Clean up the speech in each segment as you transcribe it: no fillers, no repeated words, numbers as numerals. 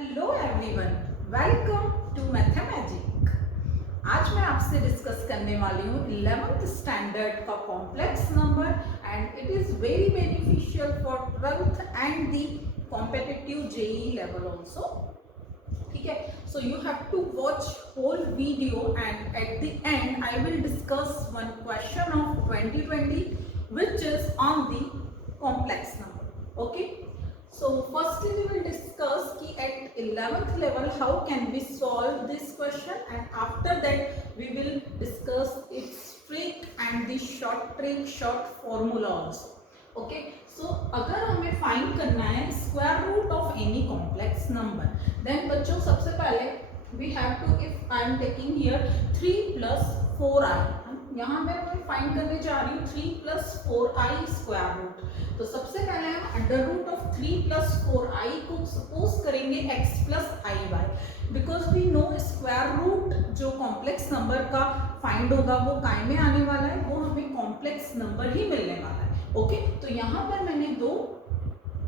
Hello everyone, welcome to Mathmagic. आज मैं आपसे डिस्कस करने वाली हूँ 11th स्टैंडर्ड का complex number and it is very beneficial for 12th and the competitive JEE level also. ठीक है, so you have to watch whole video and at the end I will discuss one question of 2020 which is on the complex number. Okay, so firstly we will discuss ki at 11th level how can we solve this question, and after that we will discuss its trick and the short trick, short formula also. Okay, so अगर हमें find करना है square root of any complex number, then बच्चों सबसे पहले we have to, if I am taking here 3 plus 4i, यहाँ मैं find करने जा रही हूँ 3 plus 4i स्क्वायर रूट। तो सबसे पहले हम under root of 3 plus 4i को सपोज करेंगे x plus iy, because we know square root जो कॉम्प्लेक्स नंबर का फाइंड होगा वो काय में आने वाला है, वो हमें कॉम्प्लेक्स नंबर ही मिलने वाला है। ओके, तो यहाँ पर मैंने दो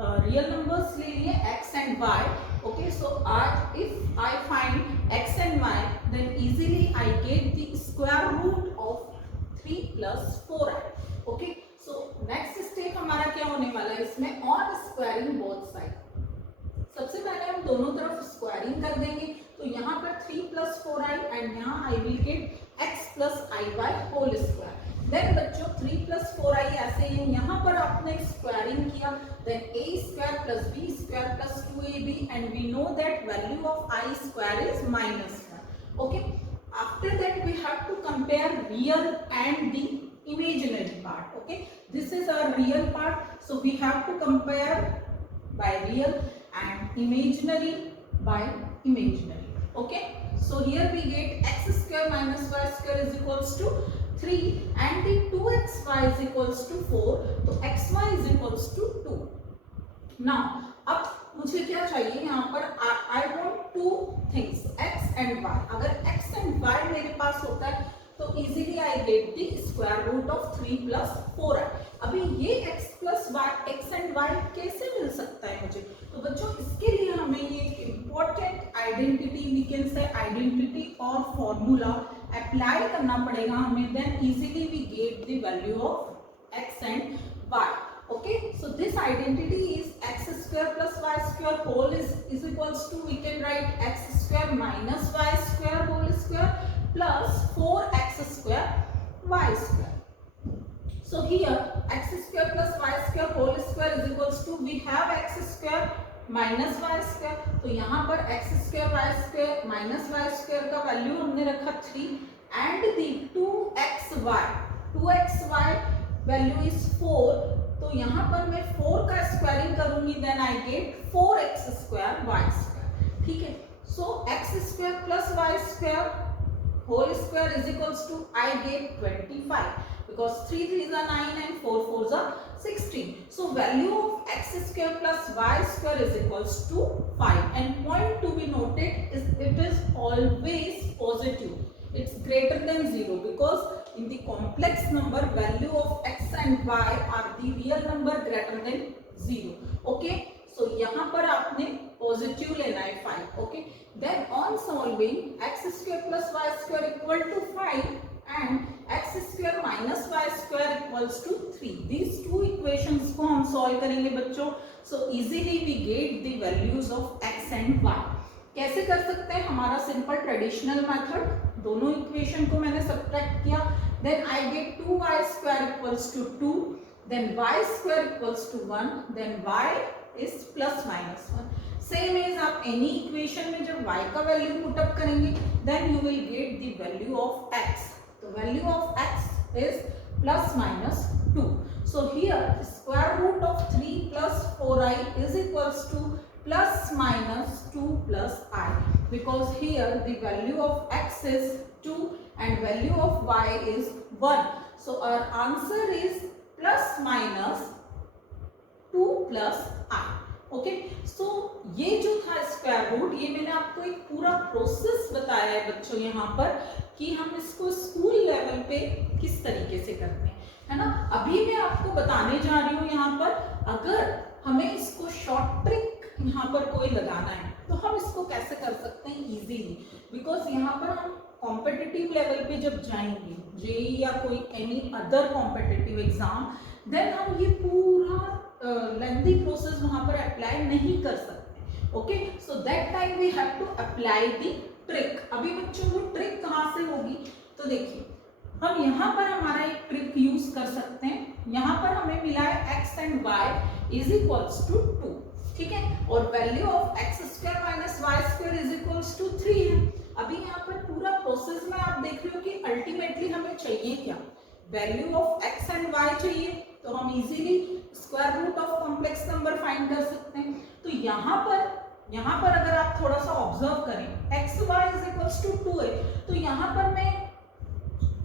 रियल नंबर्स ले लिए x and y। Okay, so आज if I find x and y then easily I get the square root of 3 plus 4i. Okay, so next step हमारा क्या होने वाला है इसमें, ऑन स्क्वायरिंग बोथ साइड। सबसे पहले हम दोनों तरफ स्क्वायरिंग कर देंगे, तो यहाँ पर 3 plus 4i एंड यहाँ I will get x plus iy whole square. Then बच्चों 3 plus 4i ऐसे ही यहाँ पर आपने स्क्वायरिंग किया, then a square plus b square plus 2ab and we know that value of i square is -1। Okay, after that we have to compare real and the imaginary part. Okay, this is our real part, so we have to compare by real and imaginary by imaginary. Okay, so here we get x square minus y square is equals to 3 and the 2xy is equals to 4, तो xy is equals to 2. now अब मुझे क्या चाहिए यहाँ पर, I want two things x and y। अगर x and y मेरे पास होता है तो easily I get the square root of 3 plus 4i। अभी ये x plus y, x and y कैसे मिल सकता है मुझे, तो बच्चों इसके लिए हमें ये important identity, we can say identity और फॉर्मूला अप्लाई करना पड़ेगा हमें, then easily we get the value of x and y। Okay, so this identity is x square plus y square whole is equals to, we can write x square minus y square whole square plus 4x square y square. So here x square plus y square whole square is equals to, we have x square minus y square, तो यहाँ पर x square y square minus y square का value हमने रखा 3 and the 2xy value is 4, तो यहाँ पर मैं 4 का स्क्वायरिंग करूंगी, then I get 4x square y square. ठीक है, so x square plus y square whole square is equals to, I get 25 because 3 3s are 9 and 4 4s are 16. So value of x square plus y square is equals to 5, and point to be noted is it is always positive. It's greater than 0 because in the complex number value of x and y are the real number greater than 0. Okay, so यहाँ पर आपने positive लेना है 5. Okay, then on solving x square plus y square equal to 5 and x square minus y square equals to 3. These two equations को हम solve करेंगे बच्चों, so easily we get the values of x and y. कैसे कर सकते हैं, हमारा simple traditional method, दोनों इक्वेशन को मैंने सब्ट्रैक्ट किया, then I get 2y square equals to 2, then y square equals to 1, then y is plus minus 1। Same as आप एनी इक्वेशन में जब y का वैल्यू पुट अप करेंगे then you will get the value of x, तो value of x is plus minus 2। So here square root of 3 plus 4i is equals to plus minus 2 plus I, because here the value of x is 2 and value of y is 1. So our answer is plus minus 2 plus I. Okay, so ये जो था square root, ये मैंने आपको एक पूरा process बताया है बच्चों यहाँ पर कि हम इसको स्कूल लेवल पे किस तरीके से करते हैं, है ना। अभी मैं आपको बताने जा रही हूँ यहाँ पर, अगर हमें इसको शॉर्ट ट्रिक यहाँ पर कोई लगाना है तो हम इसको कैसे कर सकते हैं इजीली, बिकॉज यहाँ पर हम कॉम्पिटिटिव लेवल पे जब जाएंगे, जेईई या कोई any other competitive exam, then हम ये पूरा लेंथी प्रोसेस वहां पर अप्लाई नहीं कर सकते। Okay, so that time we have to apply the trick. अभी बच्चों वो ट्रिक कहाँ से होगी, तो देखिए हम यहाँ पर हमारा एक ट्रिक यूज कर सकते हैं। यहाँ पर हमें मिला है x and y is equals to 2, ठीक है, और value of x square minus y square is equals to 3 है। अभी यहाँ पर पूरा प्रोसेस में आप देख रहे हो कि अल्टीमेटली हमें चाहिए क्या, value of x and y चाहिए, तो हम easily square root of complex number find कर सकते हैं। तो यहाँ पर अगर आप थोड़ा सा ऑब्जर्व करें x y is equals to 2 है, तो यहाँ पर मैं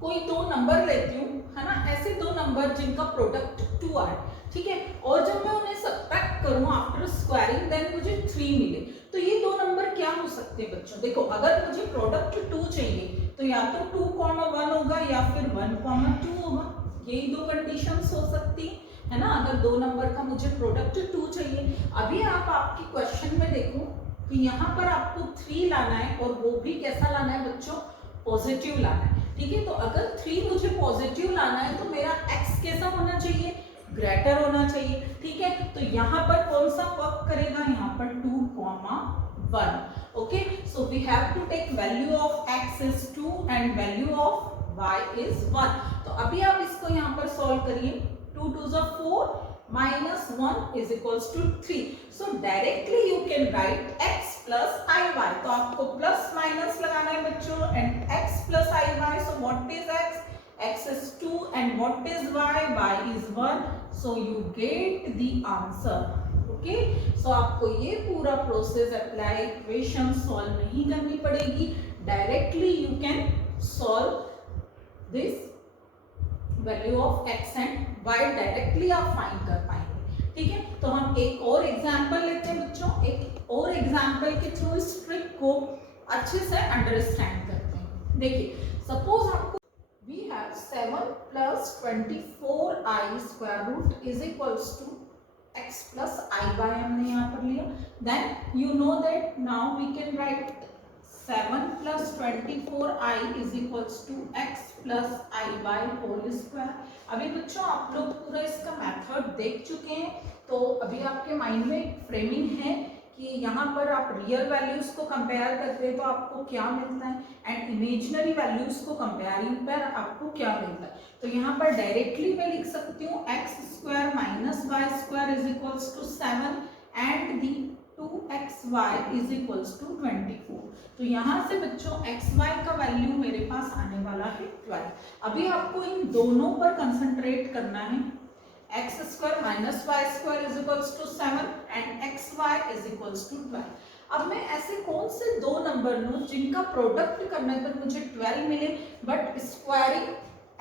कोई दो नंबर लेती हूँ, है ना, ऐसे दो नंबर जिनका प्रोडक्ट 2 आए, ठीक है, और जब मैं उन्हें सबट्रैक्ट करूँ आफ्टर स्क्वायरिंग देन मुझे 3 मिले, तो ये दो नंबर क्या हो सकते हैं बच्चों, देखो अगर मुझे प्रोडक्ट 2 चाहिए तो या तो 2,1 होगा या फिर 1,2 होगा, यही दो कंडीशंस हो सकती है ना, अगर दो नंबर का मुझे प्रोडक्ट 2 चाहिए। अभी आप आपकी क्वेश्चन में देखो कि यहाँ पर आपको 3 लाना है और वो भी कैसा लाना है बच्चों, पॉजिटिव लाना है, ठीक है, तो अगर 3 मुझे पॉजिटिव लाना है तो मेरा x कैसा होना चाहिए, ग्रेटर होना चाहिए, ठीक है, तो यहाँ पर कौन सा वर्क करेगा, यहाँ पर 2,1, okay, so we have to take value of x is 2 and value of y is 1। तो अभी आप इसको यहाँ पर सॉल्व करिए, 2 2 is 4 minus 1 is equals to 3, so directly you can write x plus iy, तो आपको प्लस माइनस लगाना है बच्चों, and x plus iy, so what is x, x is 2 and what is y is 1, so you get the answer। Okay, so आपको ये पूरा process apply, equation solve नहीं करनी पड़ेगी, directly you can solve this value of x and y directly आप find कर पाएंगे, ठीक है। तो हम एक और एग्जांपल लेते हैं बच्चों, एक और एग्जांपल के थ्रू इस ट्रिक को अच्छे से अंडरस्टैंड करते हैं। देखिए सपोज आपको we have 7 plus 24i square root is equals to x plus iy हमने यहाँ पर लिया, then you know that now we can write 7 plus 24i is equals to x plus iy whole square। अभी बच्चों आप लोग पूरा इसका मेथड देख चुके हैं, तो अभी आपके माइंड में एक फ्रेमिंग है कि यहाँ पर आप रियल वैल्यूज को कंपेयर करते हैं तो आपको क्या मिलता है, एंड इमेजिनरी वैल्यूज को कंपेयरिंग पर आपको क्या मिलता है। तो यहाँ पर डायरेक्टली मैं लिख सकती हूँ x square minus y square is equals to 7 and the 2xy is equals to 24। तो यहाँ से बच्चों xy का वैल्यू मेरे पास आने वाला है 12। अभी आपको इन दोनों पर कंसंट्रेट करना है, x square minus y square is equals to 7 and xy is equals to 12। अब मैं ऐसे कौन से दो नंबर लूँ जिनका प्रोडक्ट करने पर मुझे 12 मिले बट स्क्वायरिंग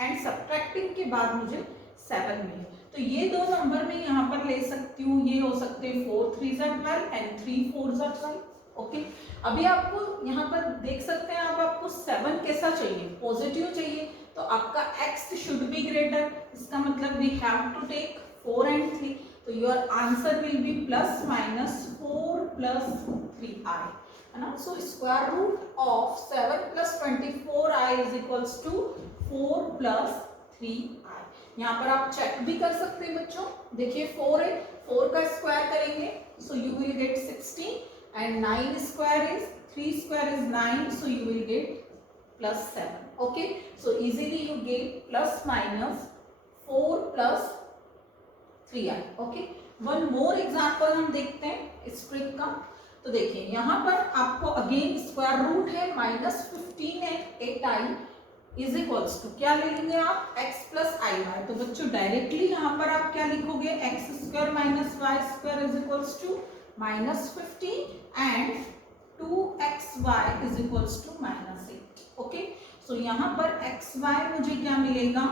एंड सब्ट्रैक्टिंग के बाद मुझे 7 मिले। तो ये दो नंबर मैं यहाँ पर ले सकती हूँ, ये हो सकते हैं 4 3 12 एंड 3 4 12। ओके, अभी आपको यहाँ पर देख सकते हैं आप, आपको 7 कैसा चाहिए, पॉजिटिव चाहिए, तो आपका x शुड बी ग्रेटर, इसका मतलब we have to take 4 and 3, तो your answer will be plus minus 4 plus 3i, है ना। So square root of 7 plus 24i is equals to 4 plus 3i। यहाँ पर आप चेक भी कर सकते हैं बच्चों, देखिए 4 है, 4 का स्क्वायर करेंगे so you will gate 16 and 9 square is 3 square is 9, so you will gate plus 7। Okay, so easily you get plus minus 4 plus 3i। Okay, one more example हम देखते हैं इस ट्रिक का। तो देखिए यहाँ पर आपको अगेन स्क्वायर रूट है, माइनस 15 है 8i इज इक्वल्स टू क्या ले लेंगे आप, x प्लस आई वाई। तो बच्चों डायरेक्टली यहाँ पर आप क्या लिखोगे, x square minus y square is equals to minus 15 and 2xy is equals to minus 8। Okay, so यहाँ पर xy मुझे क्या मिलेगा,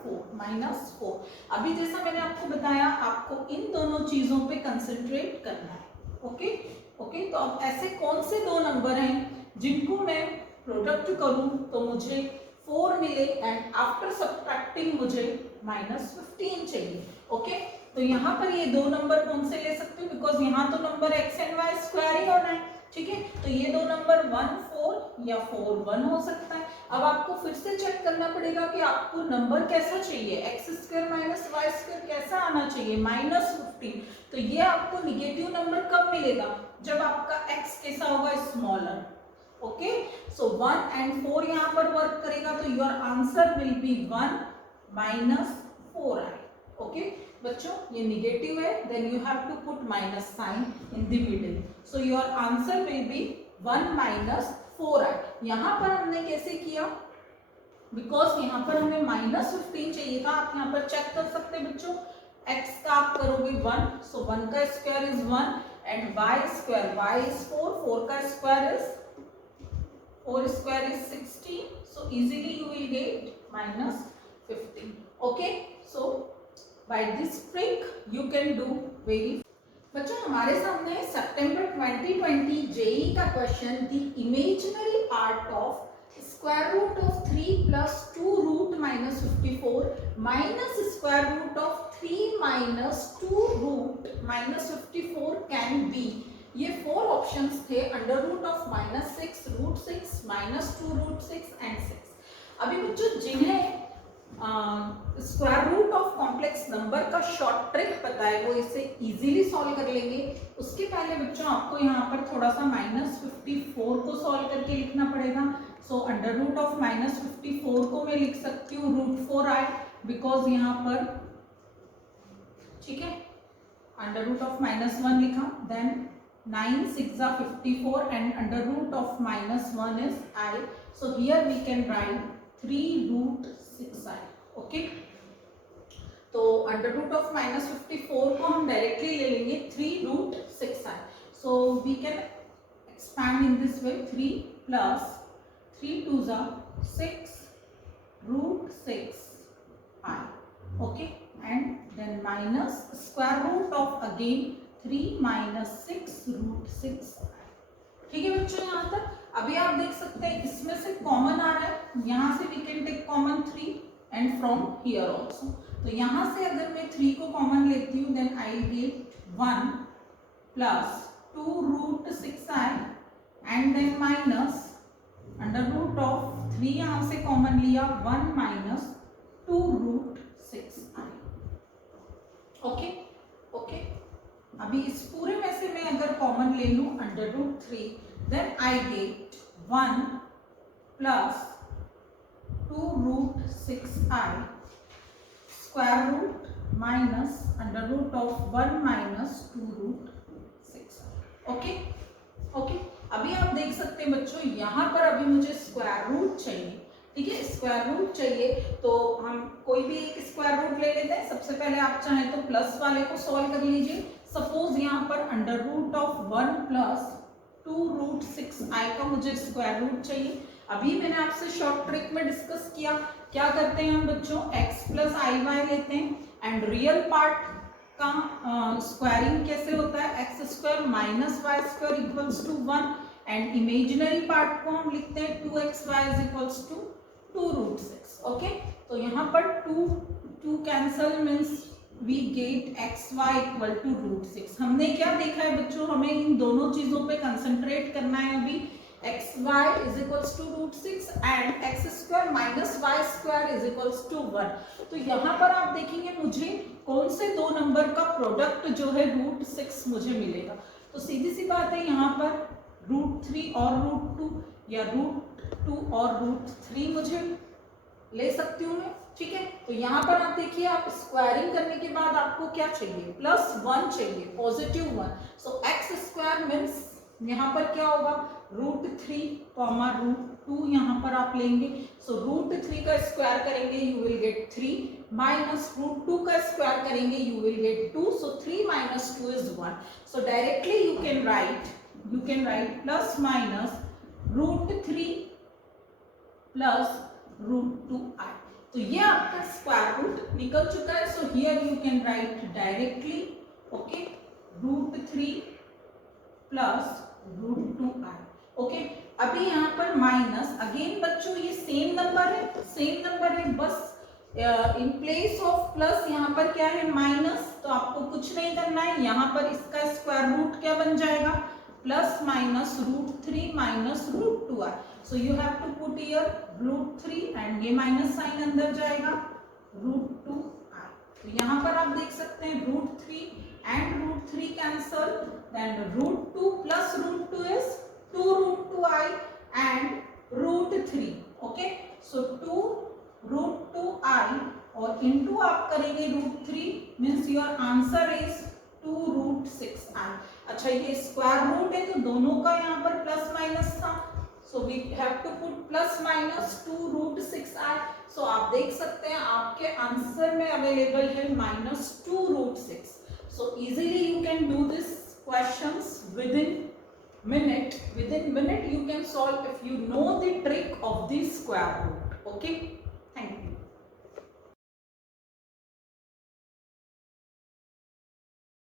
4 माइनस 4। अभी जैसा मैंने आपको बताया, आपको इन दोनों चीजों पे कंसंट्रेट करना है। ओके ओके, तो अब ऐसे कौन से दो नंबर हैं जिनको मैं प्रोडक्ट करूं तो मुझे 4 मिले एंड आफ्टर सब्ट्रैक्टिंग मुझे -15 चाहिए। ओके, तो यहाँ पर ये दो नंबर कौन से ले सकते हो, बिकॉज यहाँ तो number x and y square ही होना है। ठीक है, तो ये दो नंबर 1 4 या 4 1 हो सकता है। अब आपको फिर से चेक करना पड़ेगा कि आपको नंबर कैसा चाहिए, x square minus y square कैसा आना चाहिए, -15। तो ये आपको निगेटिव नंबर कब मिलेगा, जब आपका x कैसा होगा, स्मॉलर। ओके, सो 1 एंड 4 यहाँ पर वर्क करेगा, तो your answer will be 1 -4i। Okay बच्चों, ये निगेटिव है, then you have to put minus sign in the middle, so your answer will be 1 -4i। यहाँ पर हमने कैसे किया, बिकॉज यहाँ पर हमें -15 चाहिए था। आप यहाँ पर चेक कर सकते हैं बच्चों, x का आप करोगे 1, सो 1 का square is 1 and y square, y is 4, 4 का square is 4 square is 16, so easily you will get -15. Okay, so by this trick you can do very। बच्चों हमारे सामने सितंबर 2020 जेई का question, the imaginary part of square root of 3 plus 2 root -54 minus square root of 3 minus 2 root -54 can be. ये 4 options थे, under root of -6, root 6, -2 root 6 and 6। अभी बच्चों जिन्हें square root of complex number का short trick पता है वो इसे इजीली सॉल्व कर लेंगे। उसके पहले बच्चों आपको यहाँ पर थोड़ा सा -54 को सॉल्व करके लिखना पड़ेगा। सो अंडर रूट ऑफ -54 को मैं लिख सकती हूँ √4i, बिकॉज यहाँ पर, ठीक है, अंडर रूट ऑफ -1 लिखा, then 9 6 are 54 and under root of -1 is I, so here we can write 3√6i। okay, तो अंडर रूट ऑफ -54 को हम डायरेक्टली ले लेंगे 3√6i, so we can expand in this way, 3 plus 3 2s are 6 √6i। okay, and then minus square root of again 3 minus 6 √6। ठीक है बच्चों, यहाँ तक अभी आप देख सकते हैं इसमें से कॉमन आ रहा है, यहाँ से we can take common 3 and from here also. तो यहाँ से अगर मैं 3 को कॉमन लेती हूँ, then I get 1 plus 2√6i and then minus under root of 3, यहाँ से कॉमन लिया, 1 minus 2√6i। ओके ओके, अभी इस पूरे में से मैं अगर कॉमन ले लूं under root 3, then I get 1 plus 2√6i square root minus under root of 1 minus 2√6i। Okay okay, अभी आप देख सकते हैं बच्चों यहाँ पर अभी मुझे स्क्वायर रूट चाहिए। ठीक है, स्क्वायर रूट चाहिए तो हम कोई भी एक स्क्वायर रूट ले लेते हैं। सबसे पहले आप चाहें तो प्लस वाले को सॉल्व कर लीजिए। सपोज यहाँ पर under root of 1 plus 2√6i का मुझे स्क्वायर रूट चाहिए। अभी मैंने आपसे शॉर्ट ट्रिक में डिस्कस किया, क्या करते हैं हम बच्चों, x प्लस आई वाई लेते हैं एंड रियल पार्ट का स्क्वायरिंग कैसे होता है, x square minus y square equals to 1 and imaginary part को हम लिखते हैं 2xy is equals to 2√6। Okay, तो यहाँ पर 2 cancel means we get xy equal to √6। हमने क्या देखा है बच्चों, हमें इन दोनों चीजों पे कंसंट्रेट करना है अभी। xy is equals to √6 and x square minus y square is equals to 1। तो यहाँ पर आप देखेंगे मुझे कौन से दो नंबर का प्रोडक्ट जो है √6 मुझे मिलेगा। तो सीधी सी बात है, यहाँ पर √3 और √2 या √2 और √3 मुझे ले सकती हूँ मैं। ठीक है, तो यहाँ पर आप देखिए, आप स्क्वायरिंग करने के बाद आपको क्या चाहिए, +1 चाहिए, पॉजिटिव 1। सो एक्स स्क्वायर मीन्स यहाँ पर क्या होगा, √3, √2 यहाँ पर आप लेंगे। सो √3 का स्क्वायर करेंगे यू विल गेट 3 माइनस √2 का स्क्वायर करेंगे you will gate 2। So 3 minus 2 is 1। So directly you can write plus minus √3 plus √2i। तो ये आपका स्क्वायर रूट निकल चुका है। So here you can write directly, okay, √3 plus √2i। Okay, अभी यहाँ पर माइनस, अगेन बच्चों ये सेम नंबर है, बस इन प्लेस ऑफ प्लस यहाँ पर क्या है माइनस, तो आपको कुछ नहीं करना है, यहाँ पर इसका स्क्वायर रूट क्या बन जाएगा plus minus √3 minus √2i. So you have to put here √3 and ये माइनस साइन अंदर जाएगा √2i. तो यहाँ पर आप देख सकते हैं √3 and √3 cancel, then √2 plus √2 is 2√2i and √3. Okay, so 2√2i और इनटू आप करेंगे √3 means your answer is 2√6i. अच्छा ये स्क्वायर रूट है तो दोनों का यहाँ पर प्लस माइनस था, so we have to put plus minus 2√6i. So आप देख सकते हैं आपके आंसर में अवेलेबल है -2√6. So easily you can do this questions within minute you can solve if you know the trick of the square root. Okay.